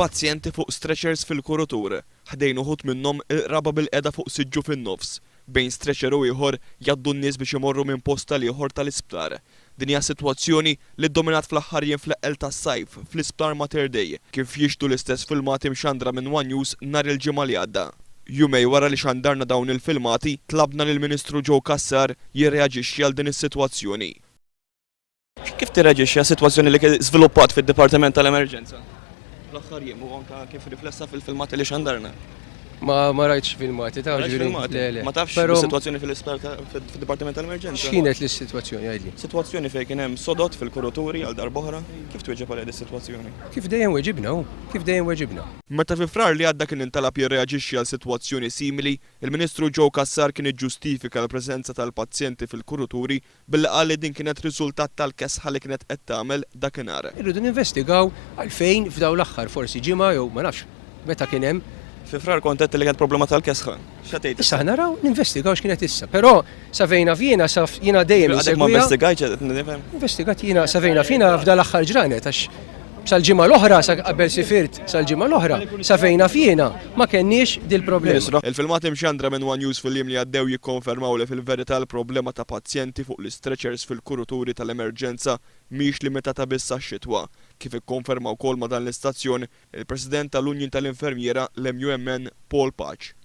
pazjenti fuq stretchers fil-kurutur, ħdejn uħud minnhom il-qraba bil-qeda fuq siġġu fin-nofs. Bejn stretcher u ieħor jgħaddu n-nies biex imorru minn posta l ieħor tal-isptar. Din hija sitwazzjoni li ddominat fl-aħħar jiem fl-eqel tas-sajf fl-isptar Mater Dei, kif jixtu l-istess filmati mxandra minn One News nhar il-ġimgħa li għadda. Jumej wara li xandarna dawn il-filmati, tlabna lill-Ministru Joe Cassar jirreaġixxi għal din is-sitwazzjoni. Kif tirreaġixxi għas sitwazzjoni li żviluppat fid-Dipartiment tal-Emerġenza? L-aħħar jiem u anke kif riflessa fil-filmati li xandarna. Ma rajtx filmati ta' ġuri. Ma tafx is-sitwazzjoni fil-Dipartiment tal-Emerġenza. X'kienet l-sitwazzjoni għajli? Sitwazzjoni fejn kien hemm sodot fil-kuruturi għal darb'oħra, kif twieġeb għal is-sitwazzjoni? Kif dejjem weġibna hu, kif dejjem weġibna. Meta fi frar li għadda kien intalab jirreaġixxi għal sitwazzjoni simili, il-Ministru Joe Cassar kien iġġustifika l-preżenza tal-pazjenti fil-kuruturi billi qal li din kienet riżultat tal-kesħa li kienet qed tagħmel dakinhar. Irridu ninvestigaw għalfejn f'daw l-aħħar forsi ġimgħa jew ma nafx meta kien hemm. Fi frar kontet li kienet problema tal-kesħa. X'għatejt? Issa naraw ninvestigaw x'kienet issa. Però savejna fina jiena dejjem Għadek ma investigajt nifhem. Investigat jiena savejna fina f'dal aħħar ġranet għax sal-ġimgħa l-oħra sa qabel sifirt sal-ġimgħa l-oħra savejna fina ma kenniex dil-problema. Il-filmati mxandra minn One News fil-jiem li għaddew jikkonfermaw li fil-verità l-problema ta' pazjenti fuq l-stretchers fil-kuruturi tal-emerġenza mhix limitata biss għax-xitwa. Kif ikkonfermaw wkoll ma' dan l-istazzjon il-President tal-Unjon tal-Infermiera l-MUMN Paul Patch.